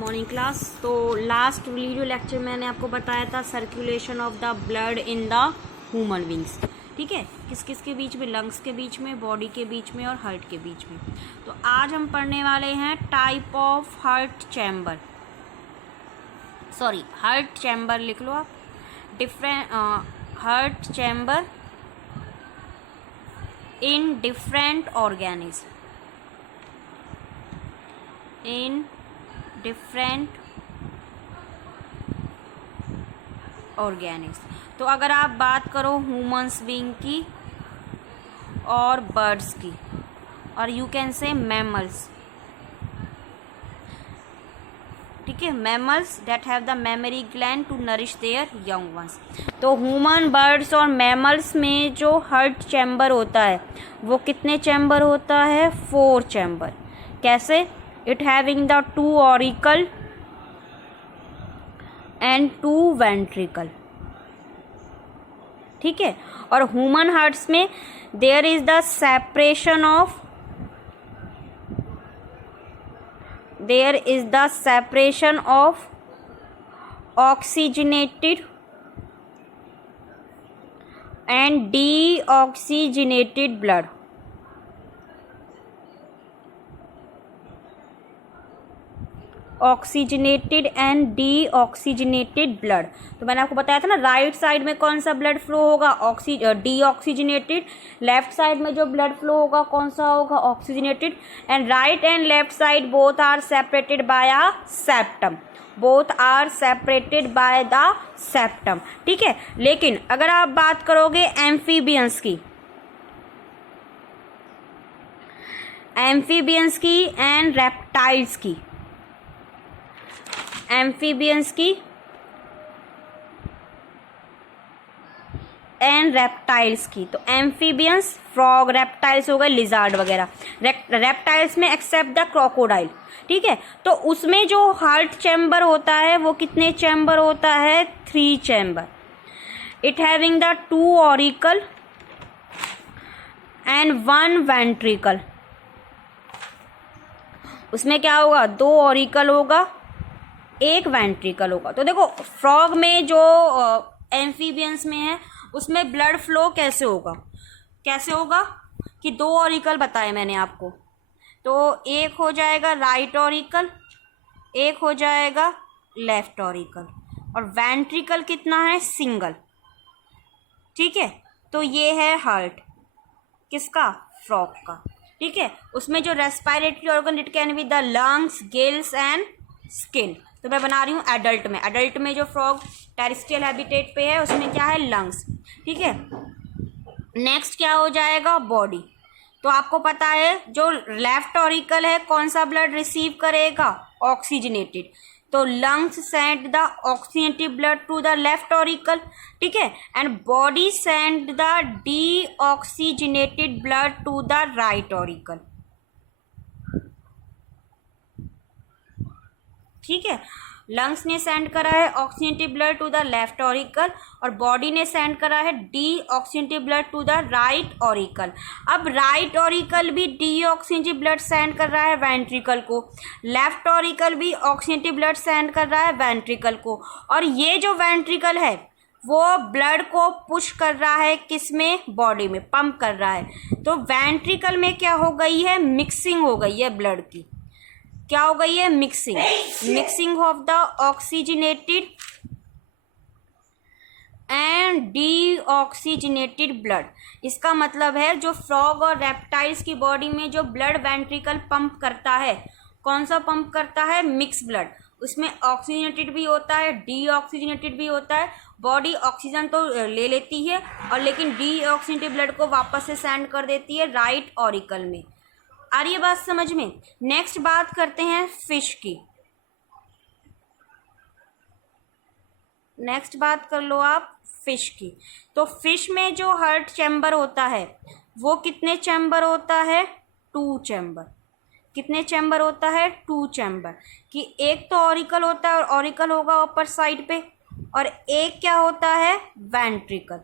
Morning class. तो last video lecture मैंने आपको बताया था circulation of the blood in the human beings. ठीक है, किस किस के बीच में? लंग्स के बीच में, बॉडी के बीच में और हार्ट के बीच में। तो आज हम पढ़ने वाले हैं type of heart chamber, sorry heart chamber लिख लो आप। Different heart chamber in different organism, in different organism. तो अगर आप बात करो ह्यूमंस बीइंग की और बर्ड्स की, और यू कैन से मैमल्स, ठीक है, mammals that have the memory gland to nourish their young ones. तो ह्यूमन, बर्ड्स और मैमल्स में जो हार्ट चैम्बर होता है वो कितने चैम्बर होता है? 4 चैम्बर। कैसे? It having the 2 auricle and 2 ventricle. ठीक है, और ह्यूमन हार्ट्स में there is the separation of, there is the separation of oxygenated and deoxygenated blood। Oxygenated and deoxygenated blood. तो मैंने आपको बताया था ना, राइट साइड में कौन सा ब्लड फ्लो होगा? डीऑक्सीजनेटेड। लेफ्ट साइड में जो ब्लड फ्लो होगा कौन सा होगा? Oxygenated. And right and left side both are separated by a septum, both are separated by the septum. ठीक है, लेकिन अगर आप बात करोगे एम्फीबियंस की, एम्फीबियंस की एंड रेप्टाइल्स की, एम्फीबियंस की एंड रेप्टाइल्स की, तो एम्फीबियंस फ्रॉग, रेप्टाइल्स हो गए लिजार्ड वगैरह, रेप्टाइल्स में एक्सेप्ट द क्रोकोडाइल। ठीक है, तो उसमें जो हार्ट चैम्बर होता है वो कितने चैम्बर होता है? 3 chamber. It having the 2 auricle and 1 ventricle. उसमें क्या होगा? 2 ऑरिकल होगा, 1 वेंट्रिकल होगा। तो देखो, फ्रॉग में जो एम्फीबियंस में है उसमें ब्लड फ्लो कैसे होगा? कैसे होगा कि 2 ऑरिकल बताए मैंने आपको, तो एक हो जाएगा राइट ऑरिकल, एक हो जाएगा लेफ्ट ऑरिकल, और वेंट्रिकल कितना है? सिंगल। ठीक है, तो ये है हार्ट किसका? फ्रॉग का। ठीक है, उसमें जो respiratory organ, it can be the lungs, gills and skin. तो मैं बना रही हूँ एडल्ट में। एडल्ट में जो फ्रॉग टेरेस्ट्रियल हैबिटेट पे है उसमें क्या है? लंग्स। ठीक है, नेक्स्ट क्या हो जाएगा? बॉडी। तो आपको पता है जो लेफ्ट ऑरिकल है कौन सा ब्लड रिसीव करेगा? ऑक्सीजनेटेड। तो lungs send the oxygenated blood to the left auricle. ठीक है, and body send the deoxygenated blood to the right auricle. ठीक है, लंग्स ने सेंड करा है oxygenated blood to the left auricle, और बॉडी ने सेंड करा है deoxygenated blood to the right auricle. अब राइट ऑरिकल भी डीऑक्सीजनेटेड ब्लड सेंड कर रहा है वेंट्रिकल को, लेफ्ट ऑरिकल भी ऑक्सीजनेटेड ब्लड सेंड कर रहा है वेंट्रिकल को, और ये जो वेंट्रिकल है वो ब्लड को पुश कर रहा है किसमें? बॉडी में, पंप कर रहा है। तो वेंट्रिकल में क्या हो गई है? मिक्सिंग हो गई है ब्लड की। क्या हो गई है? Mixing. Mixing of the oxygenated and deoxygenated blood. इसका मतलब है जो फ्रॉग और रेप्टाइल्स की बॉडी में जो ब्लड वेंट्रिकल पंप करता है, कौन सा पंप करता है? Mix blood. उसमें ऑक्सीजनेटेड भी होता है, डीऑक्सीजनेटेड भी होता है। बॉडी ऑक्सीजन तो ले लेती है, और लेकिन डीऑक्सीजनेटेड ब्लड को वापस से सेंड कर देती है राइट ऑरिकल में। आ रही है बात समझ में? नेक्स्ट बात करते हैं फिश की। नेक्स्ट बात कर लो आप फिश की। तो फिश में जो हार्ट चैम्बर होता है वो कितने चैम्बर होता है? 2 चैम्बर। कितने चैम्बर होता है? 2 चैम्बर। कि एक तो ऑरिकल होता है, और ऑरिकल होगा ऊपर साइड पे, और एक क्या होता है? वेंट्रिकल।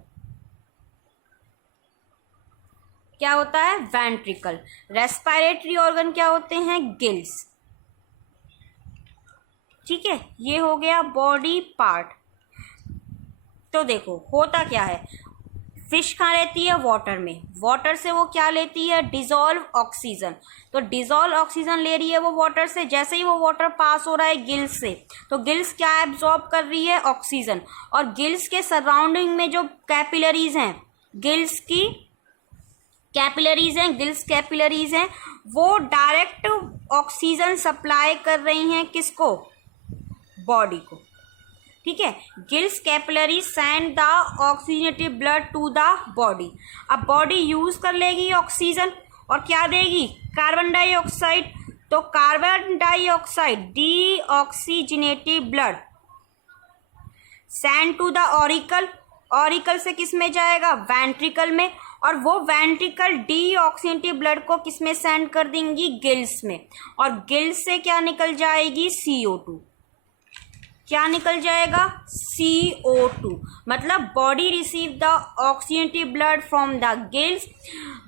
क्या होता है? वेंट्रिकल। रेस्पिरेटरी ऑर्गन क्या होते हैं? गिल्स। ठीक है, ये हो गया बॉडी पार्ट। तो देखो होता क्या है, फिश कहाँ रहती है, वाटर में, वाटर से वो क्या लेती है, डिजोल्व ऑक्सीजन। तो डिजोल्व ऑक्सीजन ले रही है वो वाटर से, जैसे ही वो वाटर पास हो रहा है गिल्स से, तो गिल्स क्या एब्जॉर्ब कर रही है, ऑक्सीजन। और गिल्स के सराउंडिंग में जो कैपिलरीज हैं, गिल्स की कैपिलरीज हैं, गिल्स कैपिलरीज हैं, वो डायरेक्ट ऑक्सीजन सप्लाई कर रही हैं किसको, बॉडी को। ठीक है, gills capillary send the oxygenated blood to the body. अब बॉडी यूज कर लेगी ऑक्सीजन और क्या देगी, कार्बन डाइऑक्साइड। तो carbon dioxide deoxygenated blood send to the auricle, auricle से किस में जाएगा, वेंट्रिकल में, और वो वेंट्रिकल डीऑक्सीजनेटेड ब्लड को किस में सेंड कर देंगी, गिल्स में। और गिल्स से क्या निकल जाएगी, CO2। क्या निकल जाएगा, CO2। मतलब body receive the oxygenated blood from the gills,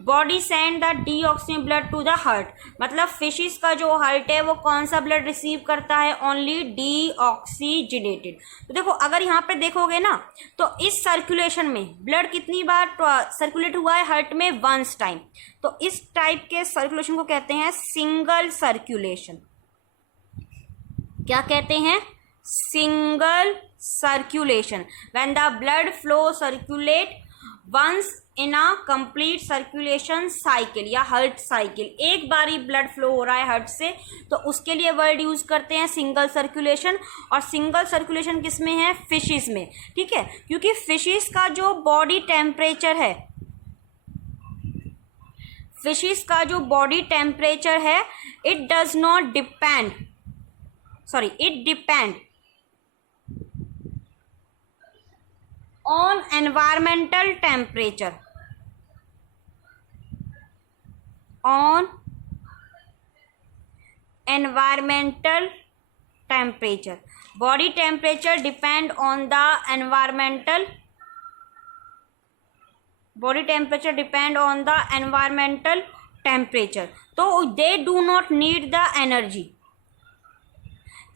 body send the deoxygenated blood to the heart. मतलब फिशेस का जो हार्ट है वो कौन सा ब्लड रिसीव करता है, ओनली डीऑक्सीजनेटेड। तो देखो अगर यहाँ पे देखोगे ना, तो इस सर्कुलेशन में ब्लड कितनी बार सर्कुलेट हुआ है हार्ट में, वंस टाइम। तो इस टाइप के सर्कुलेशन को कहते हैं सिंगल सर्कुलेशन। क्या कहते हैं, single circulation, when the blood flow circulate once in a complete circulation cycle या हार्ट साइकिल। एक बार ही ब्लड फ्लो हो रहा है हार्ट से, तो उसके लिए वर्ड यूज करते हैं सिंगल सर्कुलेशन। और सिंगल सर्कुलेशन किस में है, फिशेस में। ठीक है, क्योंकि फिशेस का जो बॉडी टेम्परेचर है, फिशेस का जो बॉडी टेम्परेचर है, it does not depend, sorry it depend on environmental temperature, on environmental temperature, body temperature depend on the environmental, body temperature depend on the environmental temperature, तो they do not need the energy।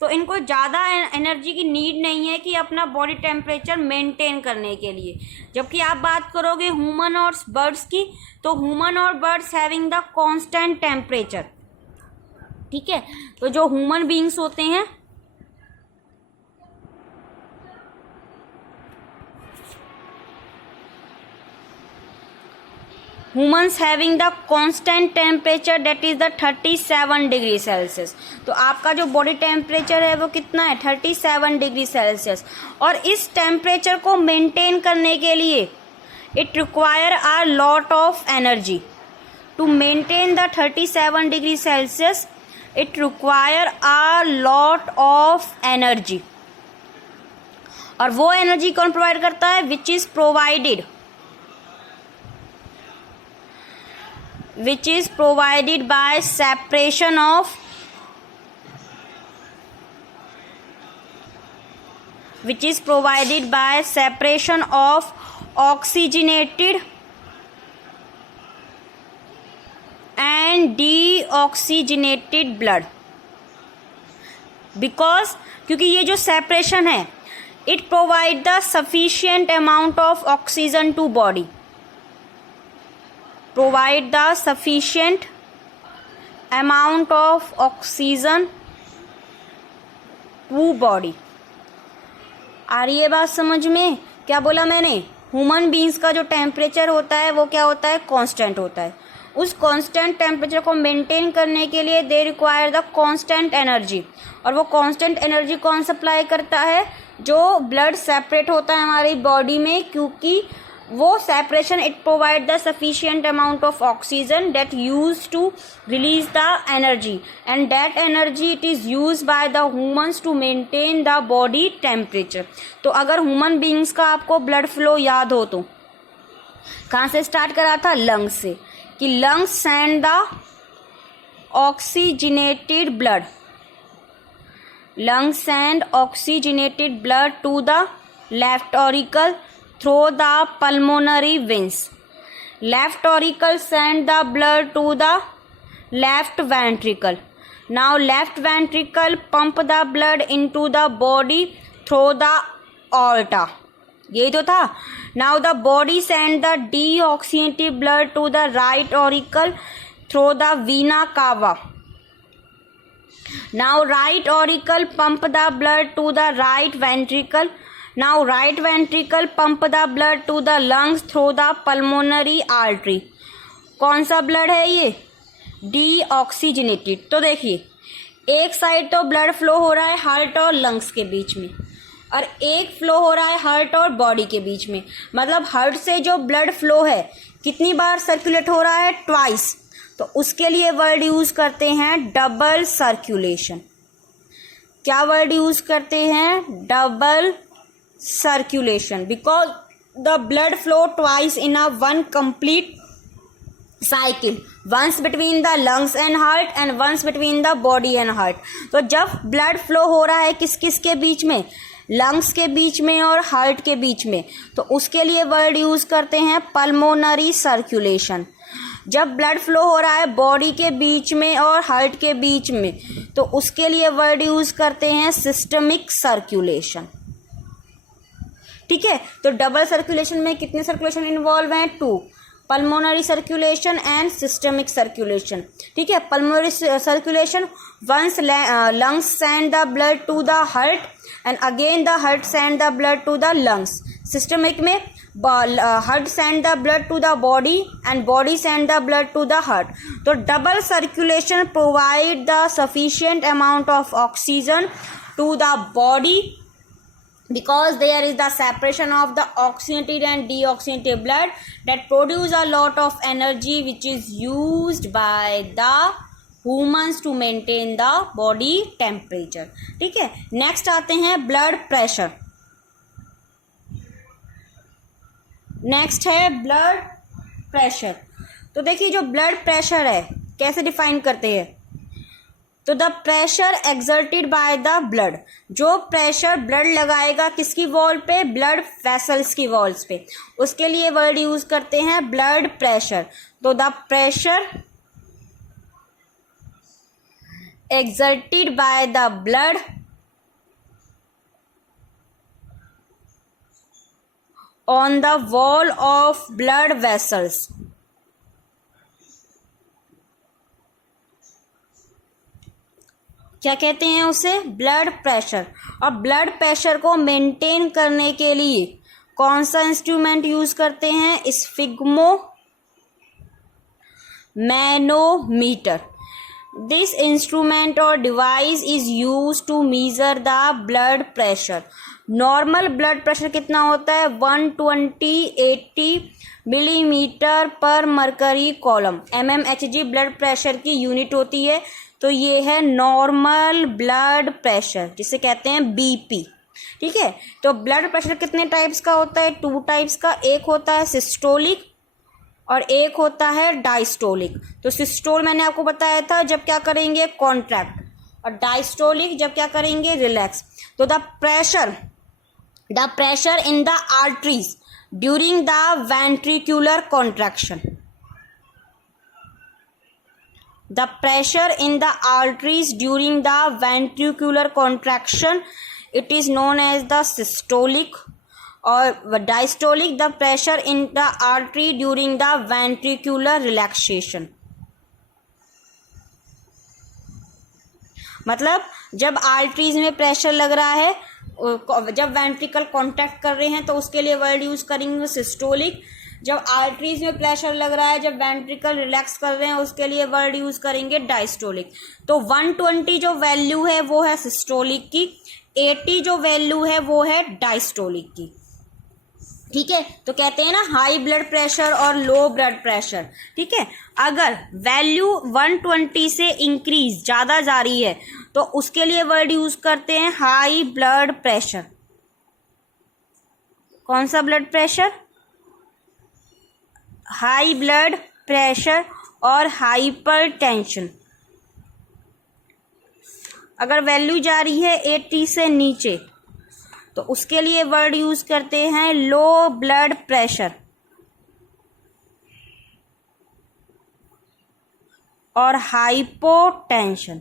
तो इनको ज़्यादा energy की need नहीं है कि अपना body temperature maintain करने के लिए। जबकि आप बात करोगे ह्यूमन और बर्ड्स की, तो ह्यूमन और birds having the constant temperature. ठीक है, तो जो ह्यूमन बीइंग्स होते हैं, humans having the constant temperature that is the 37 degree Celsius. तो आपका जो बॉडी टेम्परेचर है वो कितना है, 37 डिग्री सेल्सियस। और इस टेम्परेचर को मेंटेन करने के लिए it require a lot of energy. To maintain the 37 degree Celsius it require a lot of energy. और वो एनर्जी कौन प्रोवाइड करता है, which is provided by separation of, which is provided by separation of oxygenated and deoxygenated blood। because क्योंकि ये जो separation है, it provide the sufficient amount of oxygen to body, provide the sufficient amount of oxygen to body। आ रही है बात समझ में, क्या बोला मैंने, ह्यूमन बीइंग्स का जो टेम्परेचर होता है वो क्या होता है, कांस्टेंट होता है। उस कांस्टेंट टेम्परेचर को मेंटेन करने के लिए they require the constant energy. और वो कांस्टेंट एनर्जी कौन सप्लाई करता है, जो ब्लड सेपरेट होता है हमारी बॉडी में, क्योंकि वो separation it provide the sufficient amount of oxygen that use to release the energy, and that energy it is use by the humans to maintain the body temperature. तो अगर human beings का आपको blood flow याद हो तो कहाँ से start करा था, लंग्स से, कि lungs send the oxygenated blood, lungs send oxygenated blood to the left auricle through the pulmonary veins. Left auricle send the blood to the left ventricle. Now left ventricle pump the blood into the body through the aorta, यही तो था। Now the body send the deoxygenated blood to the right auricle through the vena cava. Now right auricle pump the blood to the right ventricle. Now right ventricle pump the blood to the lungs through the pulmonary artery. कौन सा blood है ये? Deoxygenated. तो देखिए एक side तो blood flow हो रहा है हार्ट और लंग्स के बीच में, और एक फ्लो हो रहा है हार्ट और बॉडी के बीच में। मतलब हार्ट से जो ब्लड फ्लो है कितनी बार सर्कुलेट हो रहा है? ट्वाइस। तो उसके लिए वर्ड यूज करते हैं डबल सर्कुलेशन। क्या वर्ड यूज करते हैं? Double circulation, because the blood flow twice in a one complete cycle, once between the lungs and heart and once between the body and heart. तो जब blood flow हो रहा है किस किस के बीच में? लंग्स के बीच में और हार्ट के बीच में, तो उसके लिए वर्ड यूज करते हैं पल्मोनरी सर्कुलेशन। जब ब्लड फ्लो हो रहा है बॉडी के बीच में और हार्ट के बीच में, तो उसके लिए वर्ड यूज करते हैं सिस्टमिक सर्कुलेशन। ठीक है, तो डबल सर्कुलेशन में कितने सर्कुलेशन इन्वॉल्व हैं? 2, pulmonary circulation and systemic circulation. ठीक है, pulmonary circulation once lungs send the blood to the heart and again the heart send the blood to the lungs. Systemic में heart send the blood to the body and body send the blood to the heart. तो double circulation provide the sufficient amount of oxygen to the body because there is the separation of the oxygenated and deoxygenated blood that produce a lot of energy which is used by the humans to maintain the body temperature। ठीक है, next आते हैं blood pressure. Next है blood pressure. तो देखिए जो blood pressure है कैसे डिफाइन करते हैं? तो the pressure exerted by the blood, जो प्रेशर ब्लड लगाएगा किसकी वॉल पे? ब्लड वेसल्स की वॉल्स पे, उसके लिए वर्ड यूज करते हैं ब्लड प्रेशर। तो the pressure exerted by the blood on the wall of blood vessels. क्या कहते हैं उसे? Blood pressure. और ब्लड प्रेशर को मेंटेन करने के लिए कौन सा इंस्ट्रूमेंट यूज करते हैं? Sphygmomanometer. दिस इंस्ट्रूमेंट और device is use to measure the blood pressure. Normal blood pressure कितना होता है? 120/80 मिलीमीटर पर mercury column. mmHg blood pressure की यूनिट होती है। तो ये है नॉर्मल ब्लड प्रेशर जिसे कहते हैं बीपी। ठीक है, तो ब्लड प्रेशर कितने टाइप्स का होता है? 2 टाइप्स का। एक होता है सिस्टोलिक और एक होता है डायस्टोलिक। तो सिस्टोल मैंने आपको बताया था जब क्या करेंगे? कॉन्ट्रैक्ट, और डायस्टोलिक जब क्या करेंगे? रिलैक्स। तो the pressure in the arteries during the ventricular contraction. The pressure in the arteries during the ventricular contraction, it is known as the systolic, or diastolic, the pressure in the artery during the ventricular relaxation। मतलब जब arteries में pressure लग रहा है, जब ventricle contact कर रहे हैं, तो उसके लिए वर्ड यूज करेंगे सिस्टोलिक। जब आर्टरीज में प्रेशर लग रहा है, जब वेंट्रिकल रिलैक्स कर रहे हैं, उसके लिए वर्ड यूज करेंगे डायस्टोलिक। तो 120 जो वैल्यू है वो है सिस्टोलिक की, 80 जो वैल्यू है वो है डायस्टोलिक की। ठीक है, तो कहते हैं ना हाई ब्लड प्रेशर और लो ब्लड प्रेशर। ठीक है, अगर वैल्यू 120 से इंक्रीज ज्यादा जा रही है तो उसके लिए वर्ड यूज करते हैं हाई ब्लड प्रेशर। कौन सा blood pressure? High blood pressure और हाइपरटेंशन। अगर वैल्यू जा रही है 80 से नीचे तो उसके लिए वर्ड यूज करते हैं लो ब्लड प्रेशर और हाइपोटेंशन।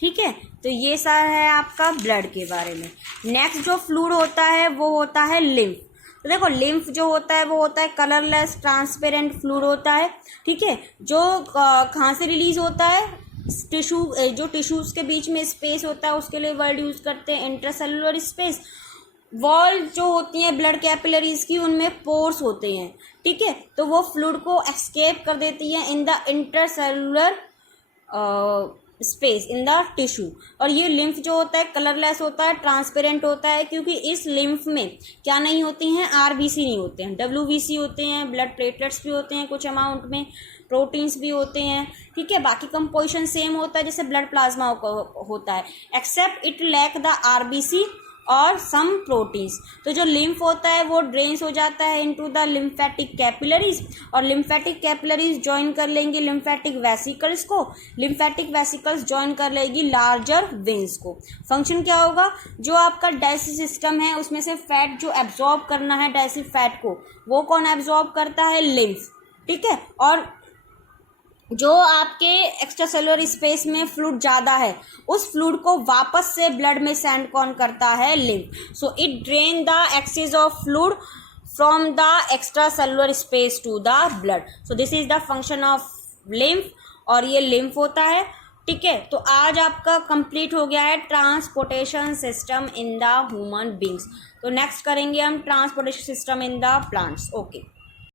ठीक है, तो ये सारा है आपका ब्लड के बारे में। नेक्स्ट जो फ्लूइड होता है वो होता है लिम्फ। तो देखो लिम्फ जो होता है वो होता है कलरलेस ट्रांसपेरेंट फ्लूइड होता है, ठीक है, जो कहाँ से रिलीज होता है, टिश्यू, जो टिश्यूज के बीच में स्पेस होता है उसके लिए वर्ड यूज करते हैं इंट्रासेलुलर स्पेस। वॉल जो होती हैं ब्लड कैपिलरीज की उनमें पोर्स होते हैं, ठीक है, तो वो फ्लूइड को एस्केप कर देती है in the intercellular space in the tissue. और ये लिम्फ जो होता है कलरलेस होता है, ट्रांसपेरेंट होता है, क्योंकि इस लिम्फ में क्या नहीं होती हैं, आरबीसी नहीं होते हैं, डब्ल्यूबीसी होते हैं, ब्लड प्लेटलेट्स भी होते हैं कुछ अमाउंट में, प्रोटीन्स भी होते हैं, ठीक है, बाकी कंपोजिशन सेम होता है जैसे ब्लड प्लाज्मा होता है, except it lack the RBC और सम प्रोटीन्स। तो जो लिम्फ होता है वो ड्रेन्स हो जाता है इनटू द लिम्फेटिक कैपिलरीज, और लिम्फेटिक कैपिलरीज ज्वाइन कर लेंगी लिम्फेटिक वेसिकल्स को, लिम्फेटिक वेसिकल्स ज्वाइन कर लेगी लार्जर वेन्स को। फंक्शन क्या होगा, जो आपका डाइजेस्टिव सिस्टम है उसमें से फैट जो एब्जॉर्ब करना है डाइजेस्टिव फैट को, वो कौन एब्जॉर्ब करता है, लिम्फ, ठीक है, और जो आपके एक्स्ट्रा सेलुलर स्पेस में फ्लूइड ज़्यादा है उस फ्लूइड को वापस से ब्लड में सेंड कौन करता है, lymph. So it drain the excess of fluid from the extracellular space to the blood. So this is the function of lymph, और ये लिम्फ होता है, ठीक है। तो आज आपका कंप्लीट हो गया है transportation system in the human beings. तो नेक्स्ट करेंगे हम transportation system in the plants. Okay.